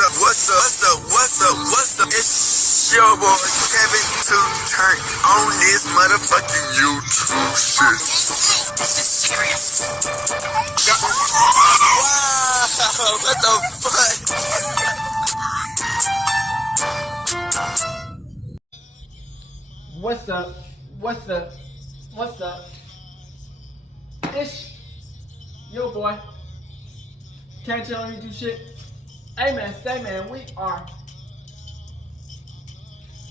What's up? It's your boy Kevin to turn on this motherfucking YouTube shit. Wow, what the fuck? What's up? It's your boy. Can't tell me do shit. Hey man, say man, we are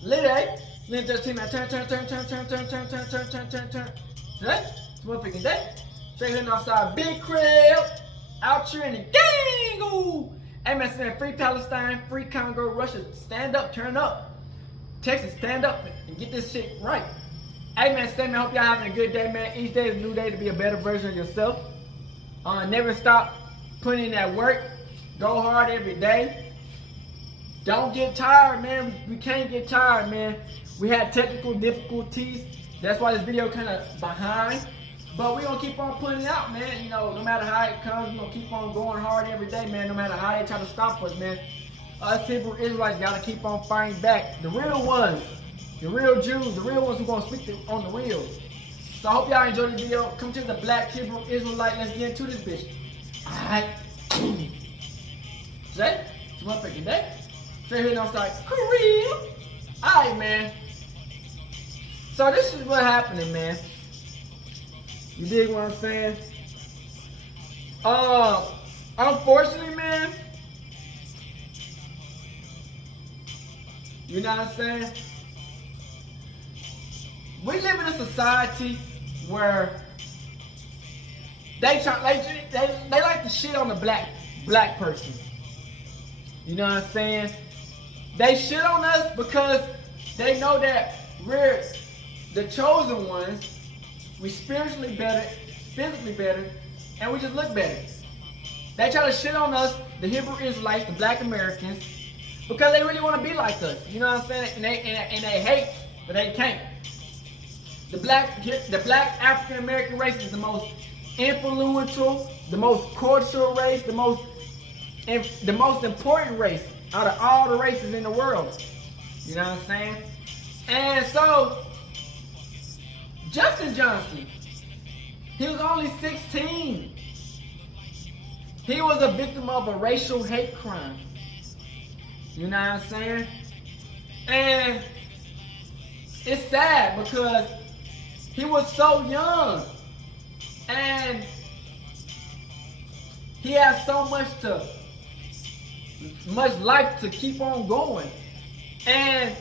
lit, eh? Lit just team man, turn. Today, it's motherfucking day. Straight hitting outside, big crib, out here in the gang. Ooh. Hey man, say man, free Palestine, free Congo, Russia, stand up, turn up. Texas, stand up and get this shit right. Hey man, say man, hope y'all having a good day, man. Each day is a new day to be a better version of yourself. Never stop putting in that work. Go hard every day. Don't get tired, man. We can't get tired, man. We had technical difficulties. That's why this video kind of behind. But we're going to keep on putting it out, man. You know, no matter how it comes, we're going to keep on going hard every day, man. No matter how they try to stop us, man. Us Hebrew Israelites got to keep on fighting back. The real ones, the real Jews, the real ones who going to speak on the real. So I hope y'all enjoyed the video. Come to the Black Hebrew Israelite. Let's get into this bitch. Alright. Today, it's motherfucking day. Straight here, don't start Korea. Alright, man. So this is what's happening, man. You dig what I'm saying? Unfortunately, man. You know what I'm saying? We live in a society where they like to shit on the black person. You know what I'm saying? They shit on us because they know that we're the chosen ones. We spiritually better, physically better, and we just look better. They try to shit on us, the Hebrew Israelites, the black Americans, because they really want to be like us. You know what I'm saying? And they hate, but they can't. The black African American race is the most influential, the most cultural race, the most important race out of all the races in the world. You know what I'm saying? And so, Justin Johnson, he was only 16. He was a victim of a racial hate crime. You know what I'm saying? And it's sad because he was so young and he has so much life to keep on going. And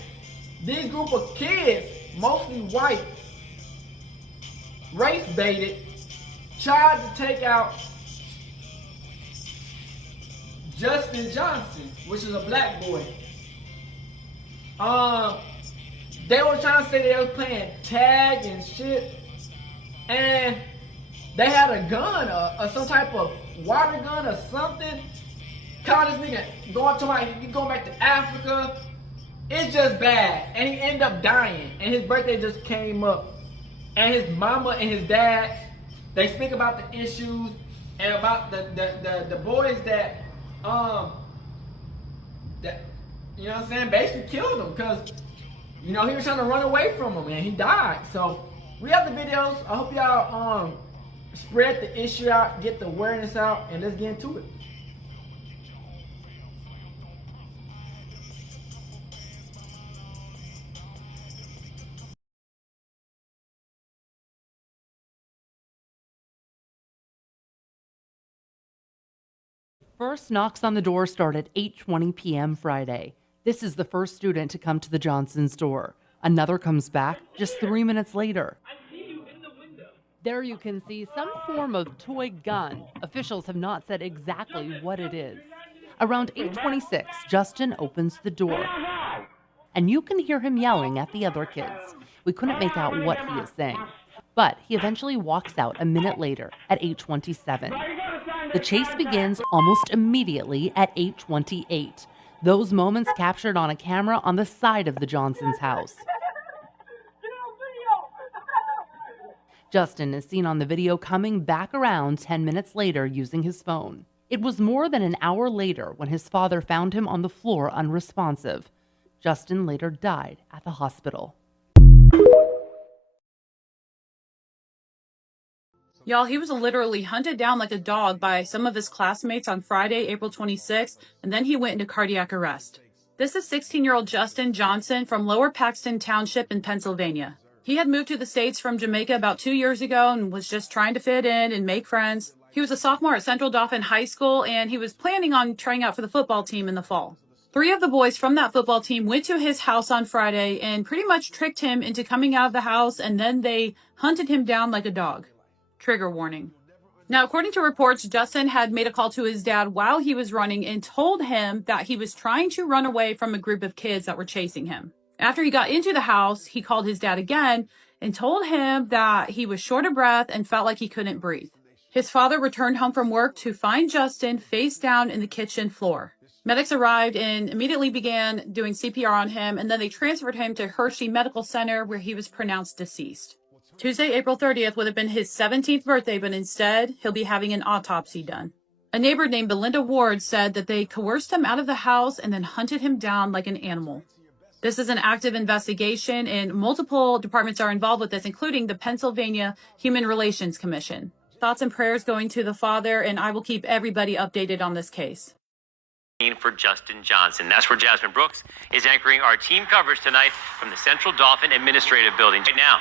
these group of kids, mostly white, race baited, tried to take out Justin Johnson, which is a black boy. They were trying to say they was playing tag and shit, and they had a gun, or some type of water gun or something. Caught this nigga going back to Africa. It's just bad, and he ended up dying. And his birthday just came up, and his mama and his dad, they speak about the issues and about the boys that you know what I'm saying, basically killed him because, you know, he was trying to run away from him and he died. So we have the videos. I hope y'all spread the issue out, get the awareness out, and let's get into it. First knocks on the door start at 8:20 p.m. Friday. This is the first student to come to the Johnson's door. Another comes back just 3 minutes later. There you can see some form of toy gun. Officials have not said exactly what it is. Around 8:26, Justin opens the door. And you can hear him yelling at the other kids. We couldn't make out what he is saying. But he eventually walks out a minute later at 8:27. The chase begins almost immediately at 8:28. Those moments captured on a camera on the side of the Johnson's house. Justin is seen on the video coming back around 10 minutes later using his phone. It was more than an hour later when his father found him on the floor unresponsive. Justin later died at the hospital. Y'all, he was literally hunted down like a dog by some of his classmates on Friday, April 26th, and then he went into cardiac arrest. This is 16-year-old Justin Johnson from Lower Paxton Township in Pennsylvania. He had moved to the States from Jamaica about 2 years ago and was just trying to fit in and make friends. He was a sophomore at Central Dauphin High School, and he was planning on trying out for the football team in the fall. 3 of the boys from that football team went to his house on Friday and pretty much tricked him into coming out of the house, and then they hunted him down like a dog. Trigger warning. Now, according to reports, Justin had made a call to his dad while he was running and told him that he was trying to run away from a group of kids that were chasing him. After he got into the house, he called his dad again and told him that he was short of breath and felt like he couldn't breathe. His father returned home from work to find Justin face down in the kitchen floor. Medics arrived and immediately began doing CPR on him, and then they transferred him to Hershey Medical Center, where he was pronounced deceased. Tuesday, April 30th would have been his 17th birthday, but instead, he'll be having an autopsy done. A neighbor named Belinda Ward said that they coerced him out of the house and then hunted him down like an animal. This is an active investigation, and multiple departments are involved with this, including the Pennsylvania Human Relations Commission. Thoughts and prayers going to the father, and I will keep everybody updated on this case. For Justin Johnson. That's where Jasmine Brooks is anchoring our team coverage tonight from the Central Dauphin Administrative Building. Right now.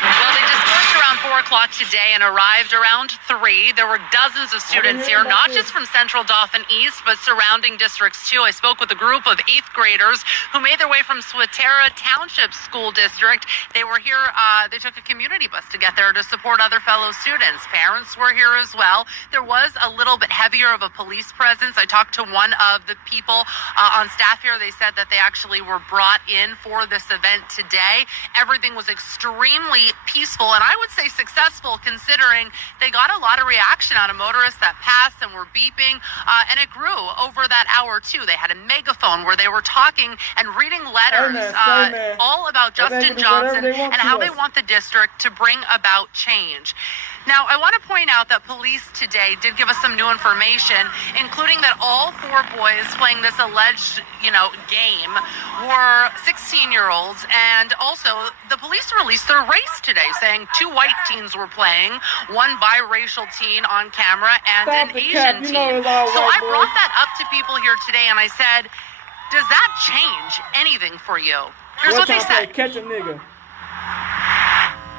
Well, they dispersed around 4 o'clock today and arrived around 3. There were dozens of students here, not just from Central Dauphin East, but surrounding districts too. I spoke with a group of 8th graders who made their way from Swatara Township School District. They were here, they took a community bus to get there to support other fellow students. Parents were here as well. There was a little bit heavier of a police presence. I talked to one of the people on staff here. They said that they actually were brought in for this event today. Everything was extremely peaceful, and I would say successful, considering they got a lot of reaction out of motorists that passed and were beeping, and it grew over that hour too. They had a megaphone where they were talking and reading letters all about Justin Johnson and how they want the district to bring about change. Now, I want to point out that police today did give us some new information, including that all 4 boys playing this alleged, game were 16-year-olds. And also, the police released their race today, saying 2 white teens were playing, 1 biracial teen on camera, and an Asian teen. So I brought that up to people here today, and I said, does that change anything for you? Here's what they said. Catch a nigga.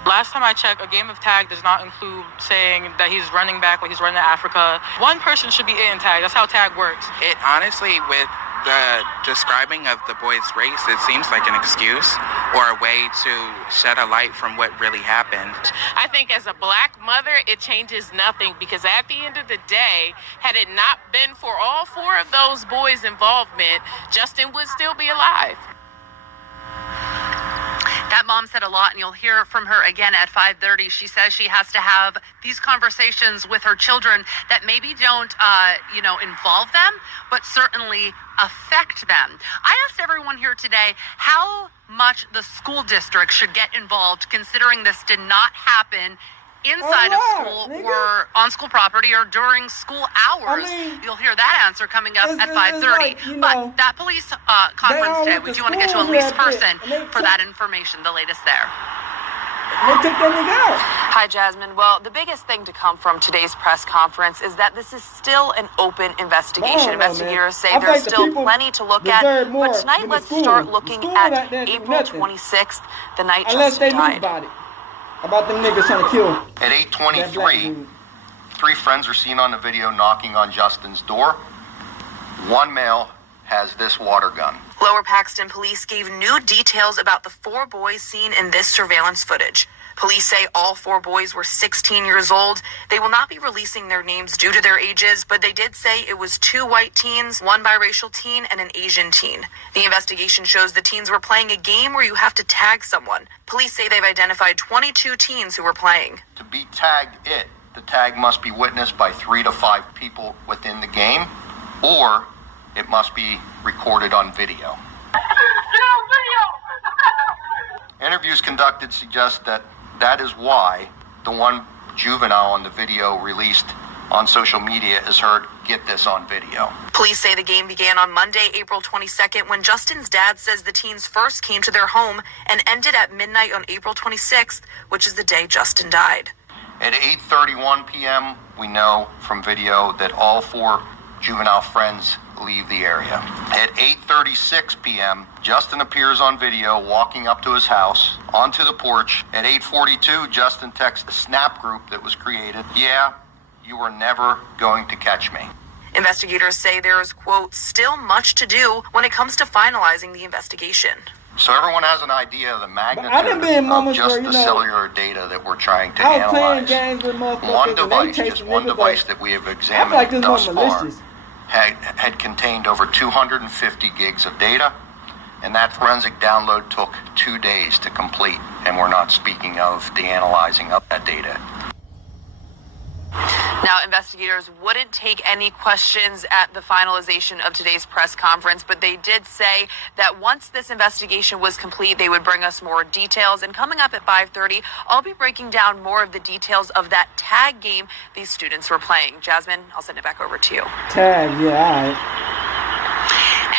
Last time I checked, a game of tag does not include saying that he's running back like he's running to Africa. One person should be in tag. That's how tag works. It honestly, with the describing of the boy's race, it seems like an excuse or a way to shed a light from what really happened. I think as a black mother, it changes nothing, because at the end of the day, had it not been for all 4 of those boys' involvement, Justin would still be alive. That mom said a lot, and you'll hear from her again at 5:30. She says she has to have these conversations with her children that maybe don't, involve them, but certainly affect them. I asked everyone here today how much the school district should get involved, considering this did not happen inside of school or on school property or during school hours. You'll hear that answer coming up at 5:30. But that police conference today, we do want to get to a least person for that information, the latest there. They took that nigga out. Hi, Jasmine. Well, the biggest thing to come from today's press conference is that this is still an open investigation. Investigators say there's still plenty to look at. But tonight, let's start looking at April 26th, the night Justin died. About them niggas trying to kill him. At 8:23, 3 friends are seen on the video knocking on Justin's door. 1 male has this water gun. Lower Paxton police gave new details about the 4 boys seen in this surveillance footage. Police say all 4 boys were 16 years old. They will not be releasing their names due to their ages, but they did say it was 2 white teens, 1 biracial teen, and an Asian teen. The investigation shows the teens were playing a game where you have to tag someone. Police say they've identified 22 teens who were playing. To be tagged the tag must be witnessed by 3 to 5 people within the game, or it must be recorded on video. Interviews conducted suggest that is why the 1 juvenile on the video released on social media is heard, "Get this on video." Police say the game began on Monday, April 22nd, when Justin's dad says the teens first came to their home and ended at midnight on April 26th, which is the day Justin died. At 8:31 p.m., we know from video that all 4 juvenile friends leave the area. At 8:36 p.m., Justin appears on video walking up to his house, onto the porch. At 8:42, Justin texts the Snap group that was created, "Yeah, you were never going to catch me." Investigators say there is, quote, still much to do when it comes to finalizing the investigation. So everyone has an idea of the magnitude I done been in of moments just where, the you know, cellular data that we're trying to I was playing analyze. games with motherfuckers One and they device, chasing just one niggas device like, that we have I feel examined like this thus more far, malicious. had contained over 250 gigs of data, and that forensic download took 2 days to complete, and we're not speaking of the analyzing of that data. Now, investigators wouldn't take any questions at the finalization of today's press conference, but they did say that once this investigation was complete, they would bring us more details. And coming up at 5:30, I'll be breaking down more of the details of that tag game these students were playing. Jasmine, I'll send it back over to you. Tag, yeah, all right.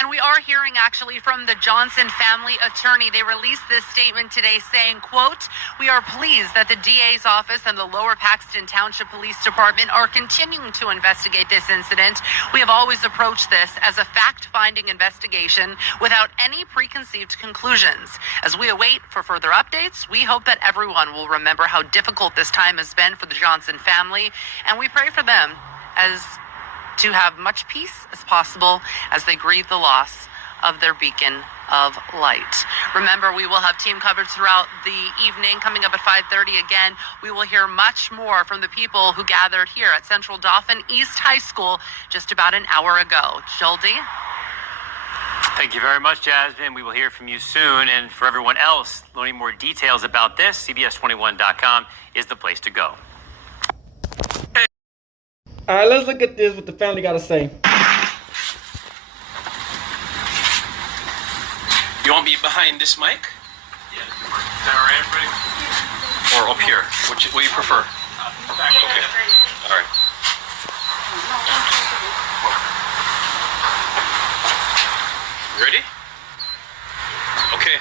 And we are hearing actually from the Johnson family attorney. They released this statement today saying, quote, "We are pleased that the DA's office and the Lower Paxton Township Police Department are continuing to investigate this incident. We have always approached this as a fact-finding investigation without any preconceived conclusions. As we await for further updates, we hope that everyone will remember how difficult this time has been for the Johnson family, and we pray for them as to have much peace as possible as they grieve the loss of their beacon of light." Remember, we will have team coverage throughout the evening. Coming up at 5:30 again, we will hear much more from the people who gathered here at Central Dauphin East High School just about an hour ago. Joldy? Thank you very much, Jasmine. We will hear from you soon. And for everyone else learning more details about this, CBS21.com is the place to go. All right, let's look at this, what the family got to say. You want me behind this mic? Yeah. Or up here? What do you prefer? Okay. All right. Ready? Okay.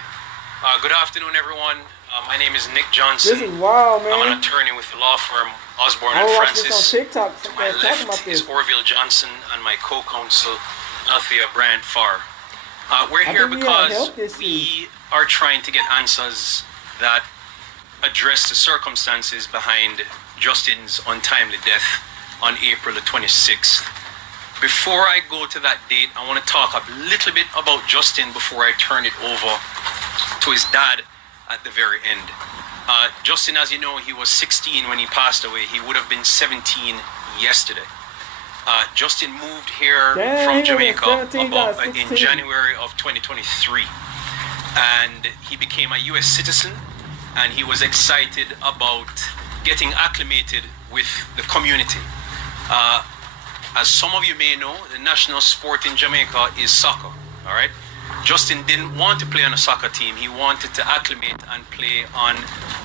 Good afternoon, everyone. My name is Nick Johnson. This is wild, man. I'm an attorney with the law firm Osborne I and watched Francis. this on TikTok. To Some my guys talking left about this. is Orville Johnson and my co-counsel, Althea Bryant Farr. We're I here think we gotta because help this we are trying to get answers that address the circumstances behind Justin's untimely death on April the 26th. Before I go to that date, I want to talk a little bit about Justin before I turn it over to his dad at the very end. Justin, as you know, he was 16 when he passed away. He would have been 17 yesterday. Justin moved here from Jamaica in January of 2023. And he became a U.S. citizen, and he was excited about getting acclimated with the community. As some of you may know, the national sport in Jamaica is soccer, all right? Justin didn't want to play on a soccer team. He wanted to acclimate and play on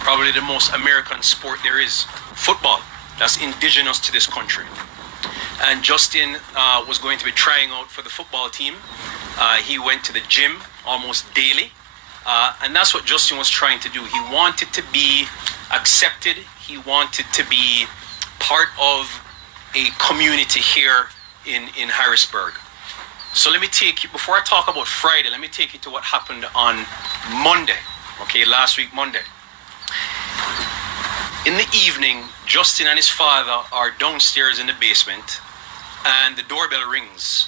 probably the most American sport there is, football. That's indigenous to this country. And Justin was going to be trying out for the football team. He went to the gym almost daily. And that's what Justin was trying to do. He wanted to be accepted. He wanted to be part of a community here in Harrisburg. So let me take you, before I talk about Friday, let me take you to what happened on Monday. Okay, last week, Monday. In the evening, Justin and his father are downstairs in the basement, and the doorbell rings.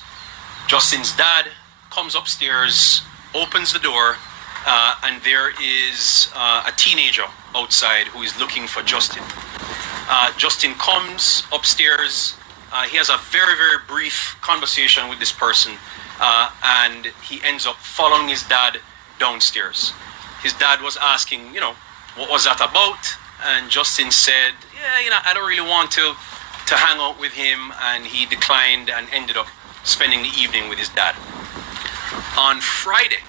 Justin's dad comes upstairs, opens the door, and there is a teenager outside who is looking for Justin. Justin comes upstairs. He has a very, very brief conversation with this person, and he ends up following his dad downstairs. His dad was asking, what was that about? And Justin said, I don't really want to hang out with him, and he declined and ended up spending the evening with his dad. On Friday,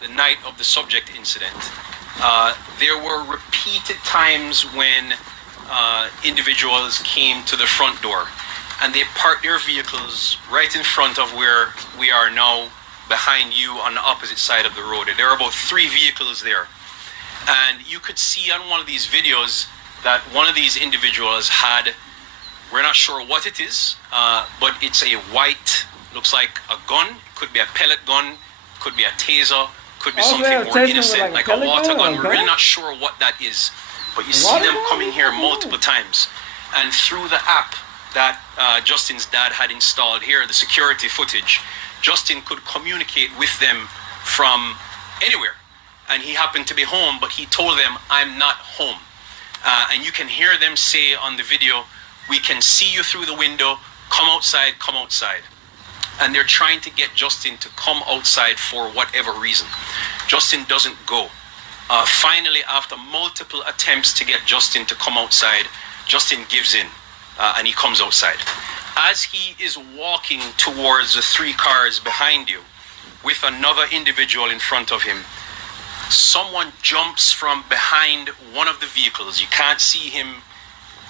the night of the subject incident, there were repeated times when individuals came to the front door and they parked their vehicles right in front of where we are now, behind you on the opposite side of the road. There are about 3 vehicles there. And you could see on one of these videos that one of these individuals had, we're not sure what it is, but it's a white, looks like a gun, could be a pellet gun, could be a taser, could be something more innocent, like a water gun. We're really not sure what that is. But you see them coming here multiple times. And through the app that Justin's dad had installed here, the security footage, Justin could communicate with them from anywhere. And he happened to be home, but he told them, I'm not home. And you can hear them say on the video, we can see you through the window, come outside, come outside. And they're trying to get Justin to come outside for whatever reason. Justin doesn't go. Finally, after multiple attempts to get Justin to come outside, Justin gives in and he comes outside. As he is walking towards the 3 cars behind you with another individual in front of him, someone jumps from behind one of the vehicles. You can't see him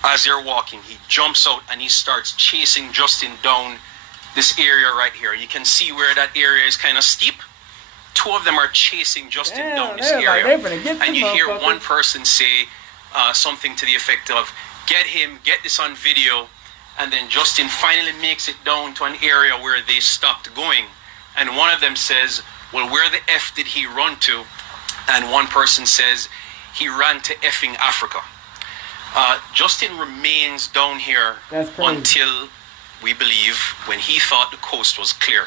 as they're walking. He jumps out and he starts chasing Justin down this area right here. You can see where that area is kind of steep. 2 of them are chasing Justin down this area. And you hear one person say something to the effect of, get him, get this on video. And then Justin finally makes it down to an area where they stopped going. And one of them says, well, where the F did he run to? And one person says, he ran to effing Africa. Justin remains down here until, we believe, when he thought the coast was clear.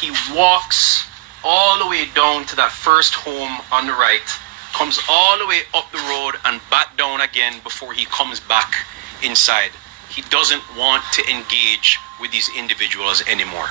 He walks all the way down to that first home on the right, comes all the way up the road and back down again before he comes back inside. He doesn't want to engage with these individuals anymore.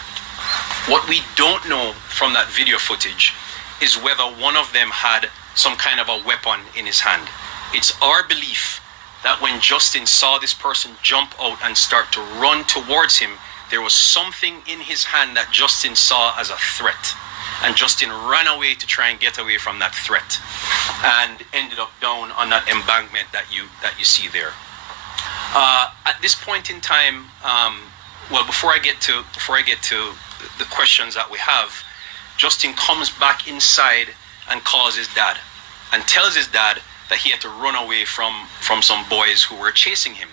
What we don't know from that video footage is whether one of them had some kind of a weapon in his hand. It's our belief that when Justin saw this person jump out and start to run towards him, there was something in his hand that Justin saw as a threat. And Justin ran away to try and get away from that threat and ended up down on that embankment that you see there. At this point in time, well, before I get to the questions that we have, Justin comes back inside and calls his dad and tells his dad that he had to run away from some boys who were chasing him.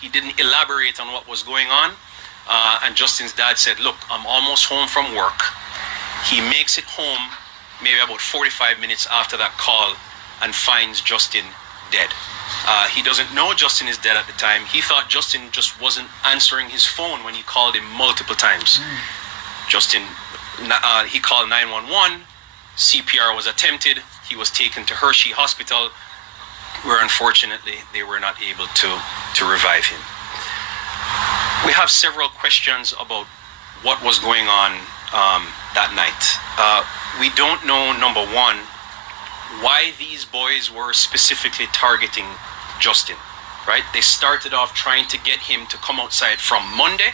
He didn't elaborate on what was going on, and Justin's dad said, look, I'm almost home from work. He makes it home maybe about 45 minutes after that call and finds Justin dead. He doesn't know Justin is dead at the time. He thought Justin just wasn't answering his phone when he called him multiple times. Justin, he called 911. CPR was attempted. He was taken to Hershey Hospital, where unfortunately they were not able to revive him. We have several questions about what was going on that night. We don't know, number one, why these boys were specifically targeting Justin, right? They started off trying to get him to come outside from Monday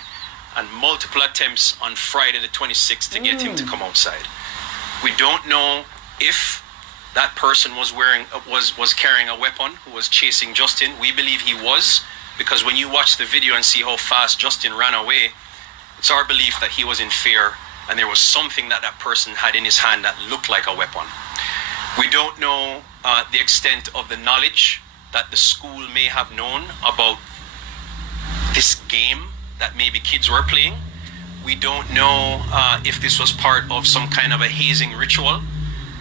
and multiple attempts on Friday the 26th to get him to come outside. We don't know if that person was carrying a weapon who was chasing Justin. We believe he was, because when you watch the video and see how fast Justin ran away, it's our belief that he was in fear and there was something that person had in his hand that looked like a weapon. We don't know the extent of the knowledge that the school may have known about this game that maybe kids were playing. We don't know if this was part of some kind of a hazing ritual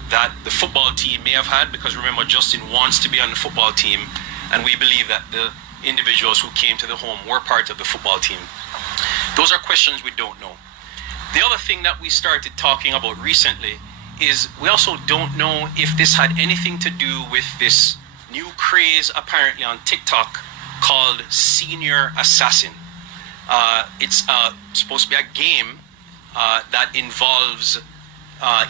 that the football team may have had, because remember, Justin wants to be on the football team, and we believe that the individuals who came to the home were part of the football team. Those are questions we don't know. The other thing that we started talking about recently is we also don't know if this had anything to do with this new craze apparently on TikTok called Senior Assassin. It's supposed to be a game that involves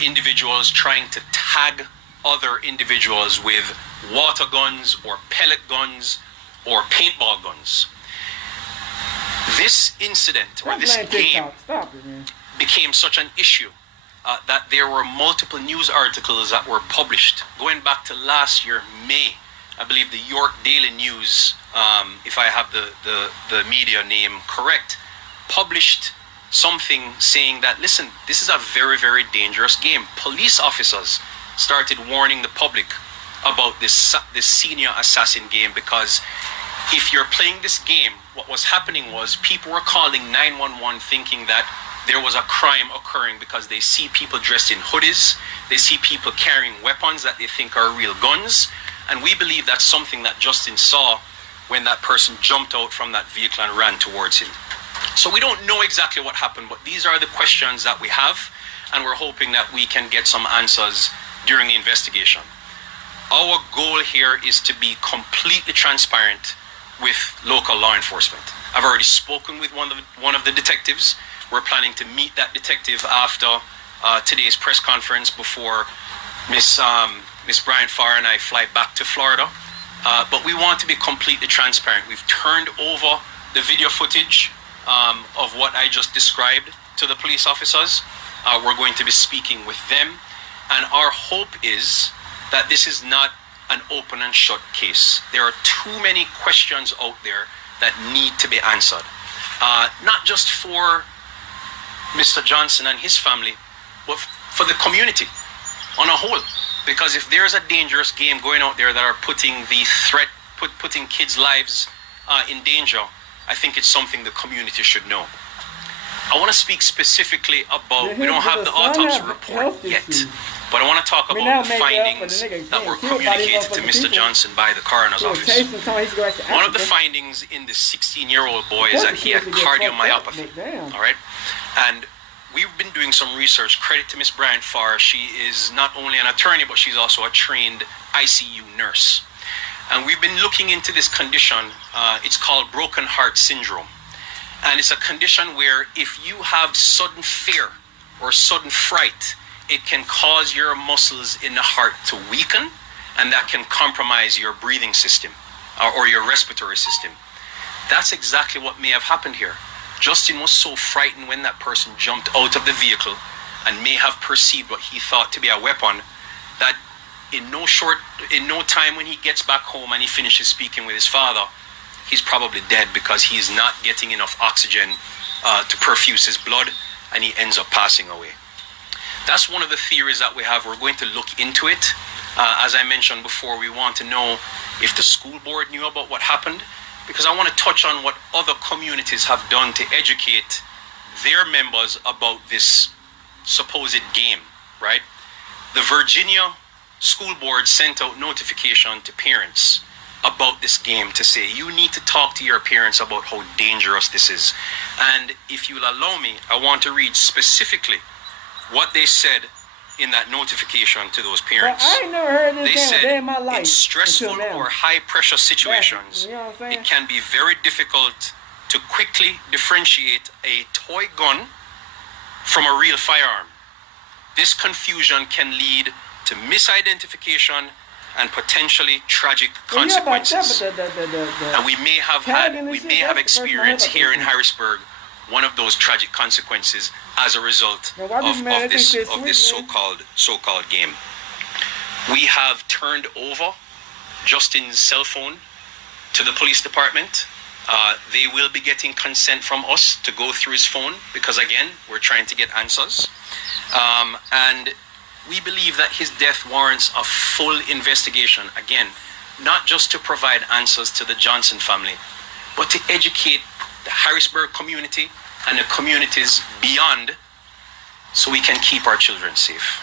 individuals trying to tag other individuals with water guns or pellet guns or paintball guns. This incident or this game became such an issue that there were multiple news articles that were published going back to last year, May, I believe the York Daily News, if I have the media name correct, published something saying that, listen, this is a very, very dangerous game. Police officers started warning the public about this senior assassin game, because if you're playing this game, what was happening was people were calling 911 thinking that there was a crime occurring because they see people dressed in hoodies, they see people carrying weapons that they think are real guns, and we believe that's something that Justin saw when that person jumped out from that vehicle and ran towards him. So we don't know exactly what happened, but these are the questions that we have, and we're hoping that we can get some answers during the investigation. Our goal here is to be completely transparent with local law enforcement. I've already spoken with one of the detectives. We're planning to meet that detective after today's press conference before Miss Bryant Farr and I fly back to Florida. But we want to be completely transparent. We've turned over the video footage of what I just described to the police officers. We're going to be speaking with them, and our hope is that this is not an open and shut case. There are too many questions out there that need to be answered, not just for Mr. Johnson and his family, but for the community on a whole. Because if there's a dangerous game going out there that are putting kids' lives in danger, I think it's something the community should know. I want to speak specifically about, we don't have the autopsy report yet, but I want to talk about the findings that were communicated to Mr. Johnson by the coroner's office. One of the findings in the 16-year-old boy is that he had cardiomyopathy, all right? And we've been doing some research. Credit to Miss Bryant Farr. She is not only an attorney, but she's also a trained ICU nurse. And we've been looking into this condition. It's called broken heart syndrome. And it's a condition where if you have sudden fear or sudden fright, it can cause your muscles in the heart to weaken, and that can compromise your breathing system or your respiratory system. That's exactly what may have happened here. Justin was so frightened when that person jumped out of the vehicle and may have perceived what he thought to be a weapon, that in no time when he gets back home and he finishes speaking with his father, he's probably dead because he's not getting enough oxygen to perfuse his blood, and he ends up passing away. That's one of the theories that we have. We're going to look into it. As I mentioned before, we want to know if the school board knew about what happened, because I want to touch on what other communities have done to educate their members about this supposed game, right? The Virginia school board sent out notification to parents about this game to say, you need to talk to your parents about how dangerous this is. And if you'll allow me, I want to read specifically what they said in that notification to those parents. But I ain't never heard this they game said, a day in my life. in stressful or high pressure situations, you know what I'm saying? it can be very difficult to quickly differentiate a toy gun from a real firearm. This confusion can lead to misidentification and potentially tragic consequences. And we may have experienced here in Harrisburg one of those tragic consequences as a result of this so-called game. We have turned over Justin's cell phone to the police department. They will be getting consent from us to go through his phone because, again, we're trying to get answers. And we believe that his death warrants a full investigation, again, not just to provide answers to the Johnson family, but to educate the Harrisburg community and the communities beyond so we can keep our children safe.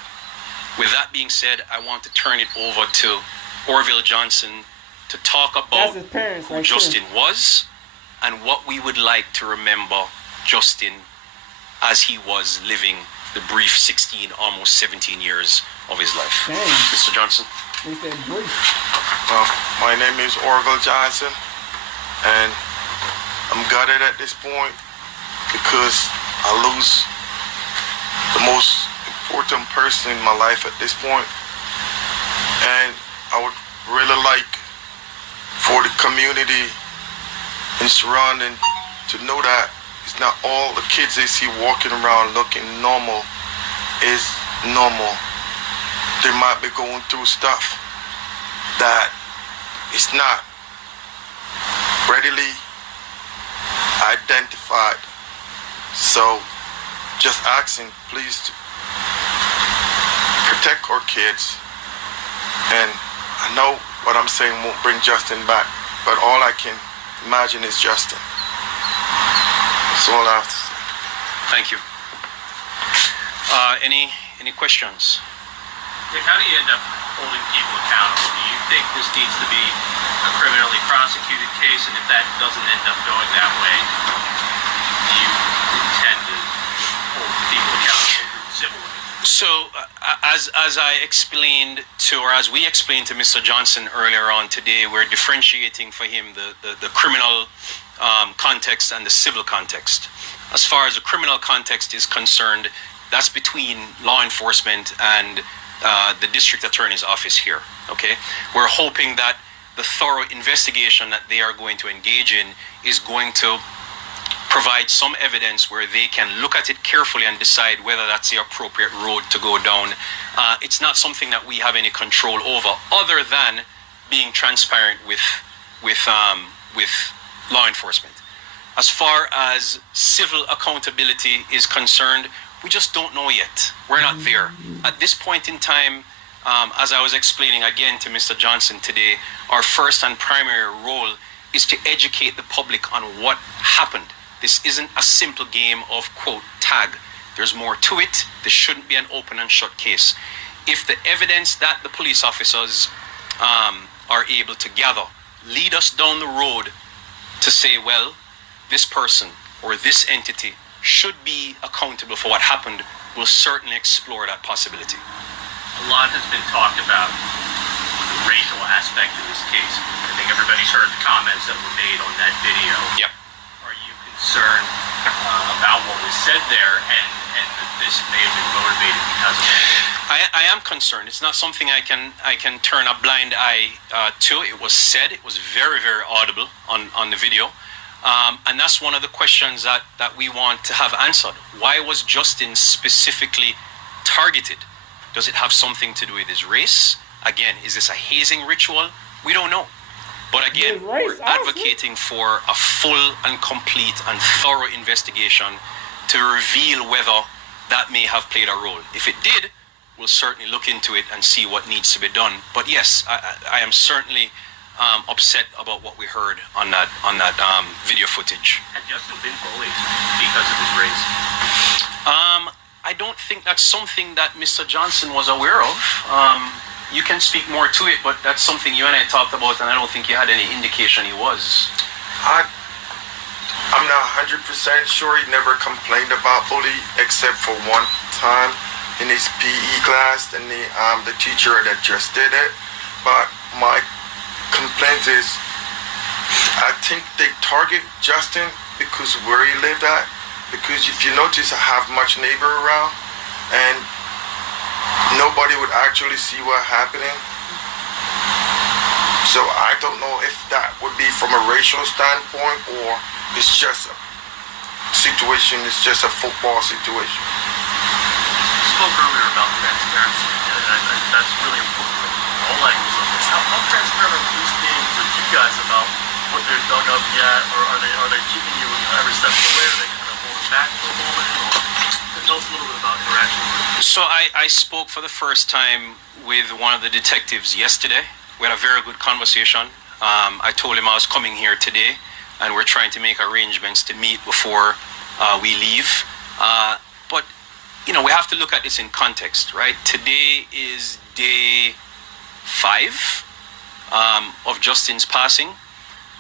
With that being said, I want to turn it over to Orville Johnson to talk about who Justin was and what we would like to remember Justin as he was living the brief 16, almost 17 years of his life. Dang. Mr. Johnson. He said brief. My name is Orville Johnson, and I'm gutted at this point because I lose the most important person in my life at this point. And I would really like for the community and surrounding to know that it's not all the kids they see walking around looking normal is normal. They might be going through stuff that is not readily identified. So just asking, please, to protect our kids. And I know what I'm saying won't bring Justin back, but all I can imagine is Justin. That's all I have to say. Thank you. Any questions? Dick, how do you end up holding people accountable? Do you think this needs to be a criminally prosecuted case, and if that doesn't end up going that way, do you intend to hold people accountable civilly? So, as I explained to, or as we explained to Mr. Johnson earlier on today, we're differentiating for him the criminal context and the civil context. As far as the criminal context is concerned, that's between law enforcement and the district attorney's office here, okay? We're hoping that the thorough investigation that they are going to engage in is going to provide some evidence where they can look at it carefully and decide whether that's the appropriate road to go down. It's not something that we have any control over, other than being transparent with law enforcement. As far as civil accountability is concerned, we just don't know yet. We're not there. At this point in time, as I was explaining again to Mr. Johnson today, our first and primary role is to educate the public on what happened. This isn't a simple game of, quote, tag. There's more to it. This shouldn't be an open and shut case. If the evidence that the police officers are able to gather lead us down the road to say, well, this person or this entity should be accountable for what happened, we'll certainly explore that possibility. A lot has been talked about the racial aspect of this case. I think everybody's heard the comments that were made on that video. Yep. Are you concerned about what was said there, and that this may have been motivated because of it? I am concerned. It's not something I can turn a blind eye to. It was said. It was very, very audible on the video. And that's one of the questions that we want to have answered. Why was Justin specifically targeted? Does it have something to do with his race? Again, is this a hazing ritual? We don't know. But again, we're advocating for a full and complete and thorough investigation to reveal whether that may have played a role. If it did, we'll certainly look into it and see what needs to be done. But yes, I am certainly upset about what we heard on that video footage. Had Justin been bullied because of his race? I don't think that's something that Mr. Johnson was aware of. You can speak more to it, but that's something you and I talked about, and I don't think you had any indication he was. I'm not 100% sure. He never complained about bullying, except for one time in his PE class, and the teacher that just did it. But my complaint is, I think they target Justin because where he lived at. Because if you notice, I have much neighbor around, and nobody would actually see what's happening. So I don't know if that would be from a racial standpoint, or it's just a situation, it's just a football situation. You spoke earlier about transparency, and that's really important for all angles of this. How transparent are police being with you guys about what they've dug up yet, or are they keeping you every step of the way? Are they kind of holding back for a moment, or tell us a little bit about interaction? So I spoke for the first time with one of the detectives yesterday. We had a very good conversation. I told him I was coming here today, and we're trying to make arrangements to meet before we leave. But, you know, we have to look at this in context, right? Today is day 5 of Justin's passing.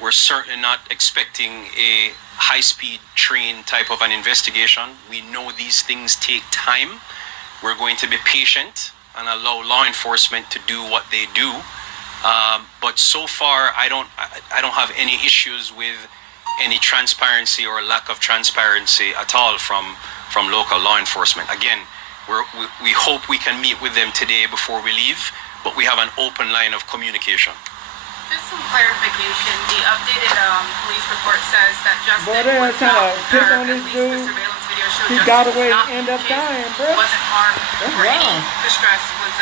We're certainly not expecting a high-speed train type of an investigation. We know these things take time. We're going to be patient and allow law enforcement to do what they do. But so far, I don't have any issues with any transparency or lack of transparency at all from local law enforcement. Again, we hope we can meet with them today before we leave, but we have an open line of communication. Just some clarification. The updated police report says that Justin was trying to pick on at this least dude. the surveillance video showed He Justin got was away not and ended up tased, dying, bro. wasn't harmed, That's or any wild. distress was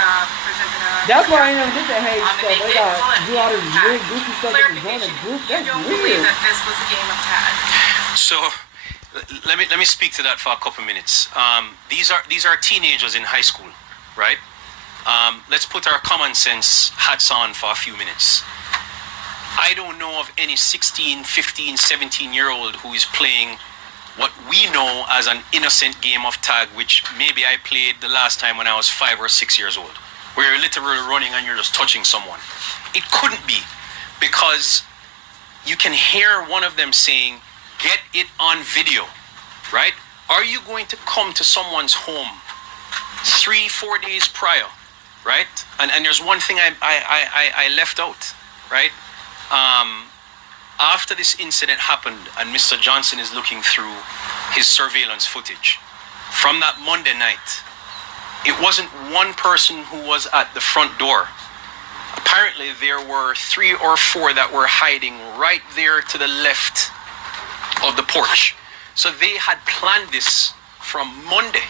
presented. That's why I didn't get that hate and stuff. they They did got call it do all this tag. weird goofy stuff with the join a group. You That's don't believe weird. that this was a game of tag? So let me speak to that for a couple minutes. These are teenagers in high school, right? Let's put our common sense hats on for a few minutes. I don't know of any 16, 15, 17-year-old who is playing what we know as an innocent game of tag, which maybe I played the last time when I was 5 or 6 years old, where you're literally running and you're just touching someone. It couldn't be, because you can hear one of them saying, "Get it on video," right? Are you going to come to someone's home 3-4 days prior, right? And there's one thing I left out, right? After this incident happened and Mr. Johnson is looking through his surveillance footage from that Monday night, it wasn't one person who was at the front door. Apparently there were 3 or 4 that were hiding right there to the left of the porch. So they had planned this from Monday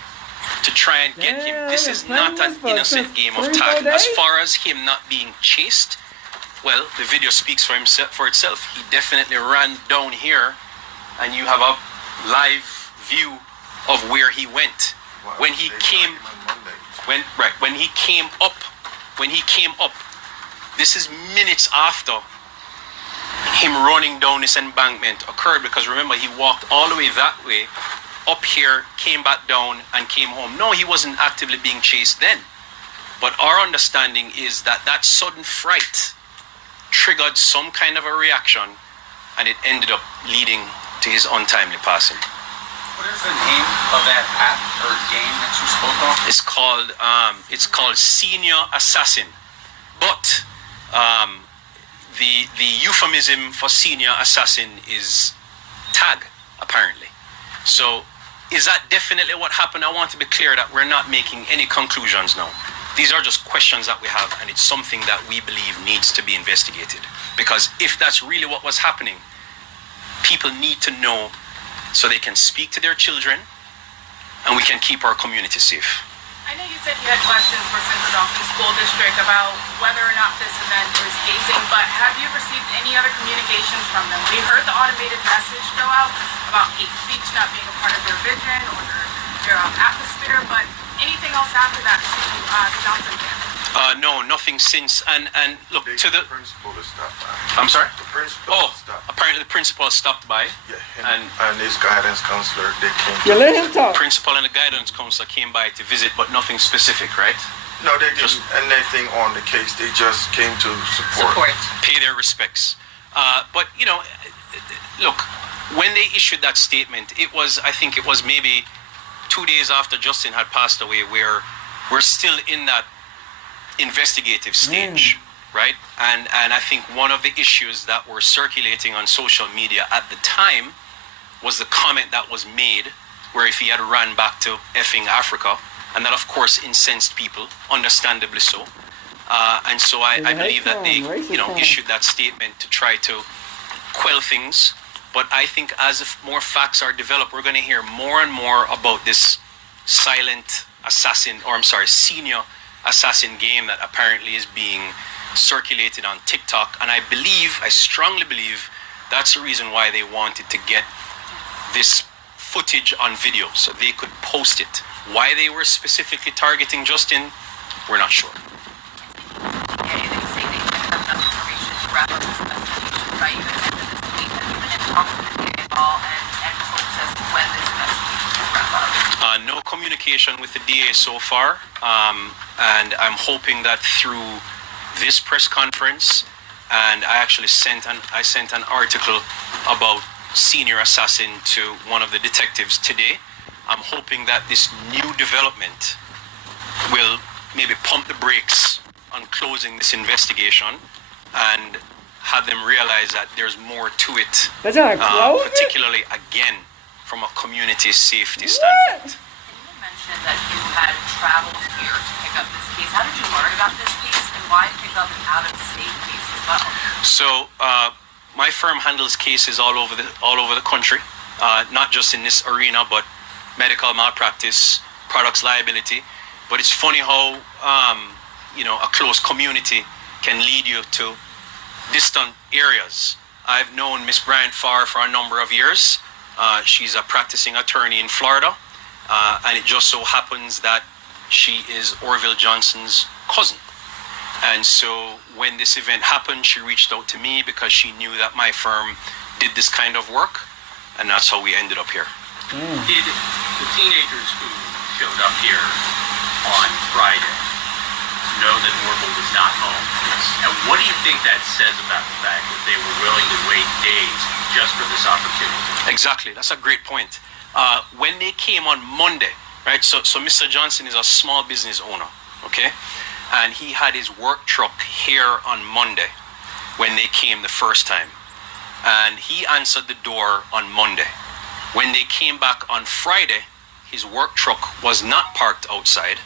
to try and get him. This is not an innocent game of tag. As far as him not being chased, well, the video speaks for itself. He definitely ran down here, and you have a live view of where he went. When he came up, this is minutes after him running down this embankment occurred, because remember, he walked all the way that way, up here, came back down, and came home. No, he wasn't actively being chased then. But our understanding is that that sudden fright triggered some kind of a reaction, and it ended up leading to his untimely passing. What is the name of that app or game that you spoke of? It's called Senior Assassin, but the euphemism for Senior Assassin is tag, apparently. So is that definitely what happened? I want to be clear that we're not making any conclusions now. These are just questions that we have, and it's something that we believe needs to be investigated. Because if that's really what was happening, people need to know so they can speak to their children, and we can keep our community safe. I know you said you had questions for Central Dauphin School District about whether or not this event was hazing, but have you received any other communications from them? We heard the automated message go out about hate speech not being a part of their vision or their atmosphere, but anything else after that to the Johnson family? No, nothing since. And look, to the principal has stopped by. I'm sorry? The principal stopped. Apparently the principal stopped by. Yeah, and his guidance counselor, they came. You let him talk. Principal and the guidance counselor came by to visit, but nothing specific, right? No, they didn't anything on the case. They just came to support. Pay their respects. But, you know, look, when they issued that statement, I think it was maybe 2 days after Justin had passed away, where we're still in that investigative stage, right? And I think one of the issues that were circulating on social media at the time was the comment that was made, where if he had ran back to effing Africa, and that of course incensed people, understandably so. And so I believe that they, issued that statement to try to quell things. But I think as if more facts are developed, we're going to hear more and more about this silent assassin, senior assassin game that apparently is being circulated on TikTok. And I strongly believe that's the reason why they wanted to get this footage on video so they could post it. Why they were specifically targeting Justin, we're not sure. No communication with the DA so far, and I'm hoping that through this press conference, and I actually sent an article about senior assassin to one of the detectives today. I'm hoping that this new development will maybe pump the brakes on closing this investigation and have them realize that there's more to it, particularly again from a community safety standpoint. You mentioned that you had traveled here to pick up this case. How did you learn about this case, and why pick up an out-of-state case as well? So my firm handles cases all over the country, not just in this arena, but medical malpractice, products liability. But it's funny how, a close community can lead you to distant areas. I've known Miss Bryant Farr for a number of years. She's a practicing attorney in Florida. And it just so happens that she is Orville Johnson's cousin. And so when this event happened, she reached out to me because she knew that my firm did this kind of work. And that's how we ended up here. Did the teenagers who showed up here on Friday know that Orville was not home? And what do you think that says about the fact that they were willing to wait days just for this opportunity? Exactly. That's a great point. When they came on Monday, right? So Mr. Johnson is a small business owner, okay? And he had his work truck here on Monday when they came the first time. And he answered the door on Monday. When they came back on Friday, his work truck was not parked outside.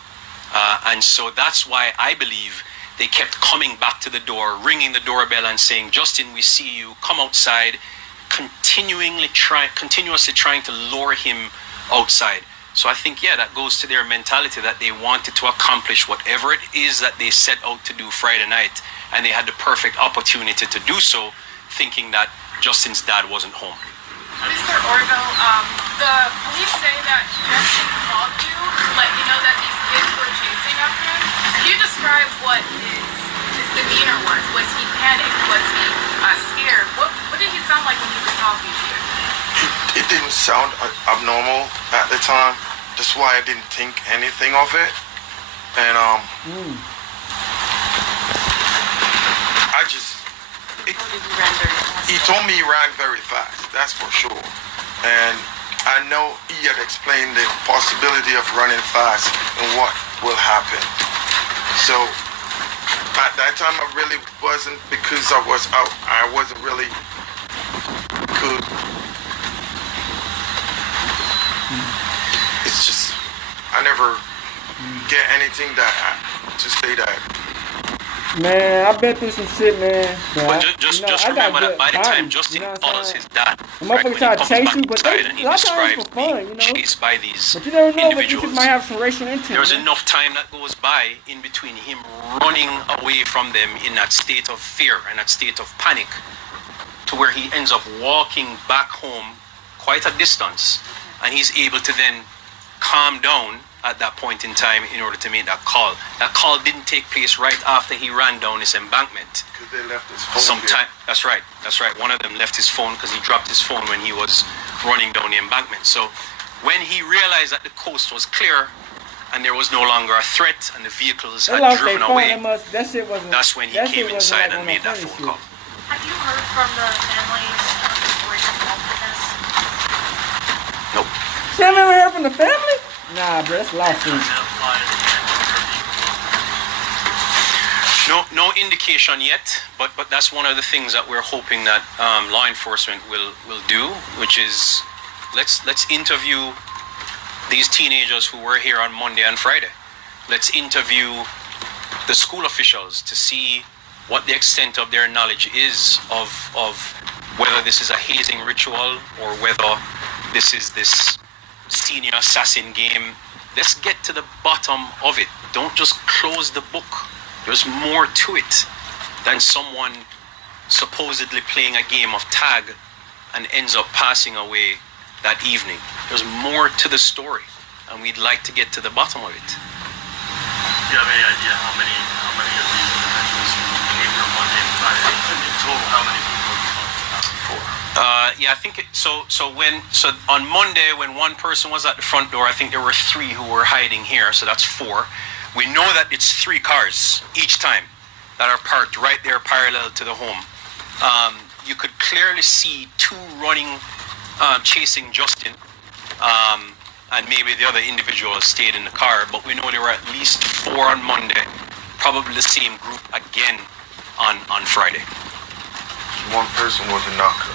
And so that's why I believe they kept coming back to the door, ringing the doorbell and saying, Justin, we see you, come outside, continuously trying to lure him outside. So I think, that goes to their mentality that they wanted to accomplish whatever it is that they set out to do Friday night. And they had the perfect opportunity to do so, thinking that Justin's dad wasn't home. Mr. Orville, the police say that Justin called you to let you know that these kids were chasing after him. Can you describe what his demeanor was? Was he panicked? Was he scared? What did he sound like when he was talking to you? It didn't sound abnormal at the time. That's why I didn't think anything of it. And he told me he ran very fast, that's for sure. And I know he had explained the possibility of running fast and what will happen. So at that time I really wasn't, because I was out, I wasn't really good. It's just, I never get anything to say that. Man, I've been through some shit, man. But just remember that by the time Justin calls his dad, the motherfucker try to chase you, but they, a lot of times for fun, chased by these but you never know, individuals. But you might have some racial intent. There's enough time that goes by in between him running away from them in that state of fear and that state of panic, to where he ends up walking back home quite a distance, and he's able to then calm down at that point in time in order to make that call. That call didn't take place right after he ran down this embankment. Because they left his phone. That's right. One of them left his phone because he dropped his phone when he was running down the embankment. So when he realized that the coast was clear and there was no longer a threat and the vehicles had driven away, that's when he came inside and made that phone call. Have you heard from the families of the boys involved in this? Nope. You never heard from the family? Nah, bro, that's lawsuit. No indication yet, but that's one of the things that we're hoping that law enforcement will do, which is let's interview these teenagers who were here on Monday and Friday. Let's interview the school officials to see what the extent of their knowledge is of whether this is a hazing ritual or whether this is this senior assassin game. Let's get to the bottom of it. Don't just close the book. There's more to it than someone supposedly playing a game of tag and ends up passing away that evening. There's more to the story, and we'd like to get to the bottom of it. Do you have any idea how many of these individuals came here Monday and Friday? In total, how many people are we talking about? I think so on Monday when one person was at the front door, I think there were 3 who were hiding here, so that's 4. We know that it's 3 cars each time that are parked right there parallel to the home. You could clearly see 2 running, chasing Justin, and maybe the other individual stayed in the car, but we know there were at least 4 on Monday, probably the same group again on Friday. One person was a knocker.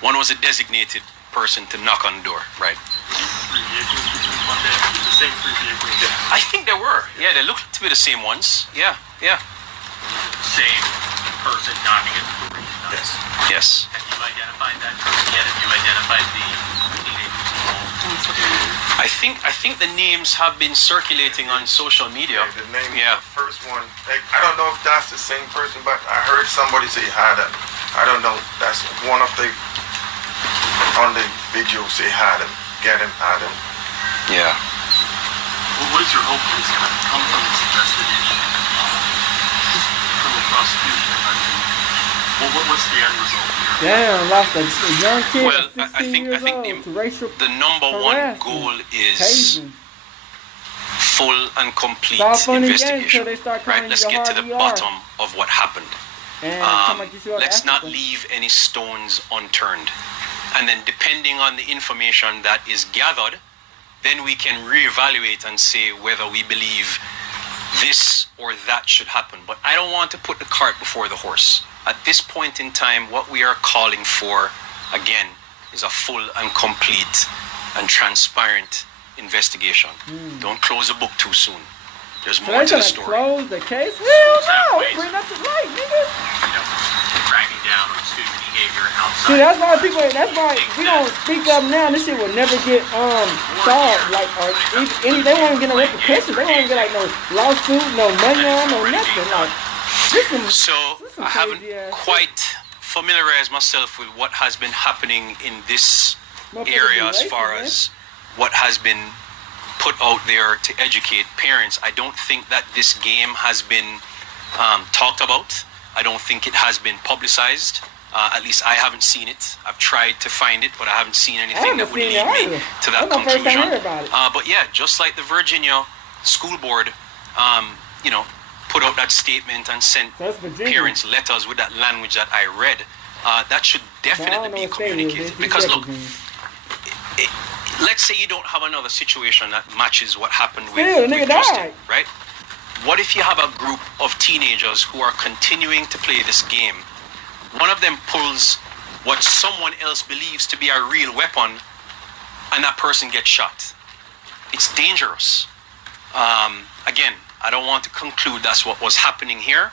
One was a designated person to knock on the door, right? 3 vehicles between Monday, the same 3 vehicles? I think there were. Yeah, they looked to be the same ones. Yeah. Same person knocking at the door? Yes. Have you identified that person yet? Have you identified the teenagers involved? I think the names have been circulating on social media. The name of the first one. I don't know if that's the same person, but I heard somebody say Hazin. I don't know. That's one of the on the video say Hazin. Get him, Hazin. Yeah. Well, what is your hope is going to come from this investigation? Criminal prosecution. I mean, what's the end result here? Damn, lost a young kid. Well, I think the number one goal is full and complete investigation. Right? Let's get to the bottom of what happened. Let's not leave any stones unturned. And then depending on the information that is gathered, then we can reevaluate and say whether we believe this or that should happen. But I don't want to put the cart before the horse. At this point in time, what we are calling for, again, is a full and complete and transparent investigation. Don't close the book too soon. There's more to the story. Close the case? Hell no! Bring that to light, nigga. Cracking down on student behavior outside. See, that's why we don't speak up now. This shit will never get solved. Like, or they won't get no repercussions. They won't get like no lawsuit, no money on, no nothing. Like, I haven't quite familiarized myself with what has been happening in this area as far as what has been put out there to educate parents. I don't think that this game has been talked about. I don't think it has been publicized. At least I haven't seen it. I've tried to find it, but I haven't seen anything that would lead me to that conclusion. But yeah, just like the Virginia School Board, put out that statement and sent parents letters with that language that I read, that should definitely be communicated. Because look, let's say you don't have another situation that matches what happened with Justin, right? What if you have a group of teenagers who are continuing to play this game? One of them pulls what someone else believes to be a real weapon, and that person gets shot. It's dangerous. Again, I don't want to conclude that's what was happening here,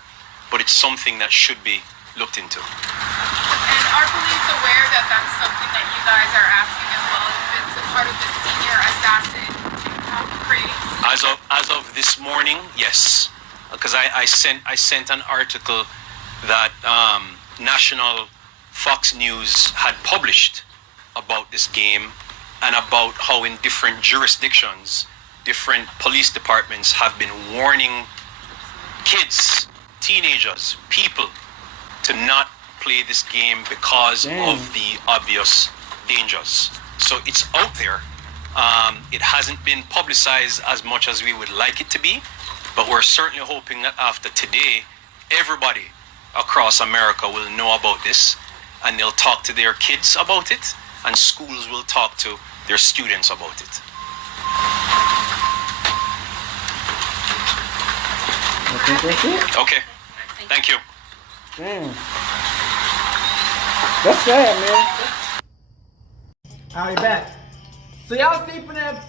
but it's something that should be looked into. And are police aware that that's something that you guys are asking as well? If it's a part of the senior assassin craze? As of this morning, yes, because I sent an article that National Fox News had published about this game and about how in different jurisdictions, different police departments have been warning kids, teenagers, people to not play this game because of the obvious dangers. So it's out there. It hasn't been publicized as much as we would like it to be, but we're certainly hoping that after today, everybody across America will know about this, and they'll talk to their kids about it, and schools will talk to their students about it. I think that's it. Okay. Thank you. Damn. That's sad, man. Alright, back. So y'all see from that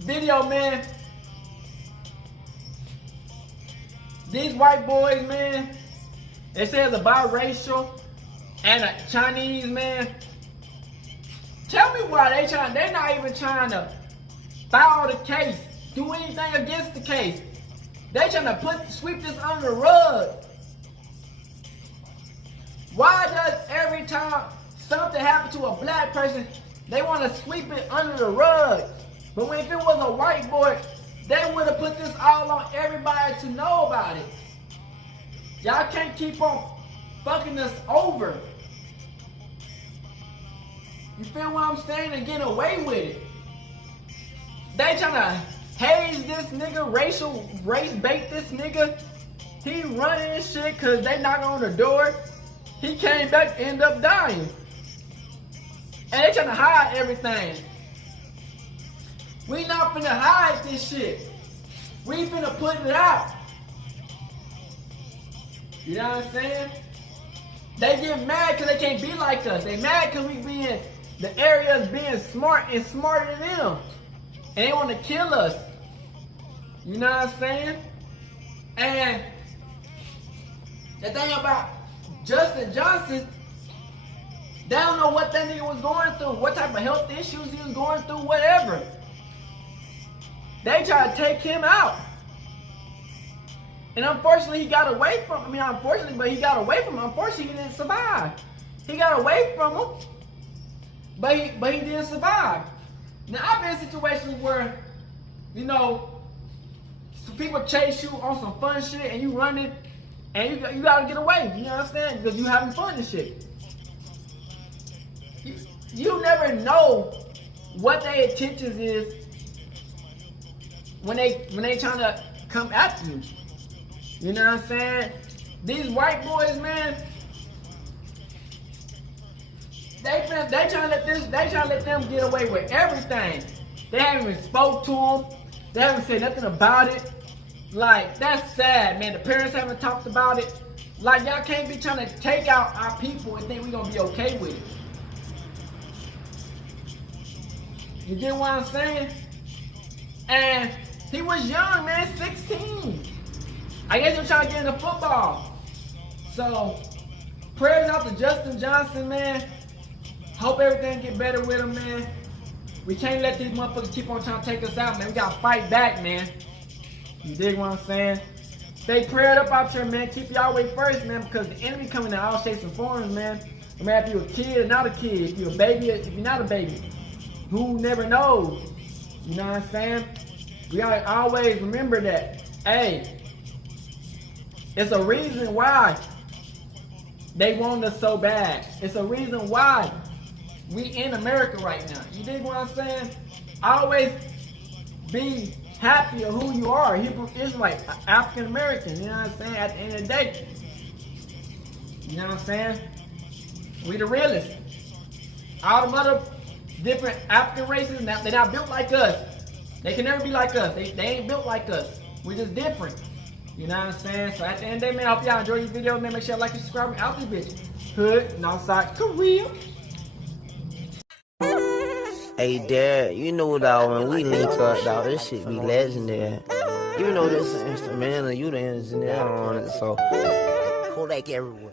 video, man, these white boys, man, they say it's a biracial and a Chinese, man. Tell me why they're not even trying to file the case, do anything against the case. They trying to sweep this under the rug. Why does every time something happens to a black person, they want to sweep it under the rug? But if it was a white boy, they would have put this all on everybody to know about it. Y'all can't keep on fucking us over. You feel what I'm saying? And get away with it. They trying to haze this nigga, race bait this nigga. He running and shit cause they knock on the door. He came back, end up dying. And they trying to hide everything. We not finna hide this shit. We finna put it out. You know what I'm saying? They get mad cause they can't be like us. They mad cause the area is being smart and smarter than them. And they want to kill us. You know what I'm saying? And the thing about Justin Johnson, They don't know what that nigga was going through, what type of health issues he was going through, whatever. They tried to take him out. And unfortunately, he got away from him. I mean, unfortunately, but he got away from him. Unfortunately, he didn't survive. He got away from him, but he didn't survive. Now, I've been in situations where, you know, some people chase you on some fun shit and you running and you gotta get away. You know what I'm saying? Because you having fun and shit. You never know what their intentions is when they trying to come after you. You know what I'm saying? These white boys, man, they trying to let them get away with everything. They haven't even spoke to them. They haven't said nothing about it. Like, that's sad, man. The parents haven't talked about it. Like, y'all can't be trying to take out our people and think we gonna be okay with it. You get what I'm saying? And he was young, man, 16. I guess he was trying to get into football. So, prayers out to Justin Johnson, man. Hope everything get better with him, man. We can't let these motherfuckers keep on trying to take us out, man. We gotta fight back, man. You dig what I'm saying? Stay prayed up out here, man. Keep y'all way first, man, because the enemy coming in all shapes and forms, man. No matter if you're a kid or not a kid, if you're a baby or if you're not a baby. Who never knows? You know what I'm saying? We gotta always remember that. Hey, it's a reason why they want us so bad. It's a reason why we in America right now. You dig what I'm saying? Always be happy of who you are. Hebrew Israelite, African American. You know what I'm saying? At the end of the day, you know what I'm saying? We the realest. All the other different African races, they're not built like us. They can never be like us. They ain't built like us. We're just different. You know what I'm saying? So at the end of the day, man, I hope y'all enjoy this video, man. Make sure you like and subscribe and out this bitch. Hood, Northside, Korea. Hey, Dad, you know, dog, when we link up, dog, this shit be legendary. You know this instrumental, you the engineer on it, so Kodak everywhere.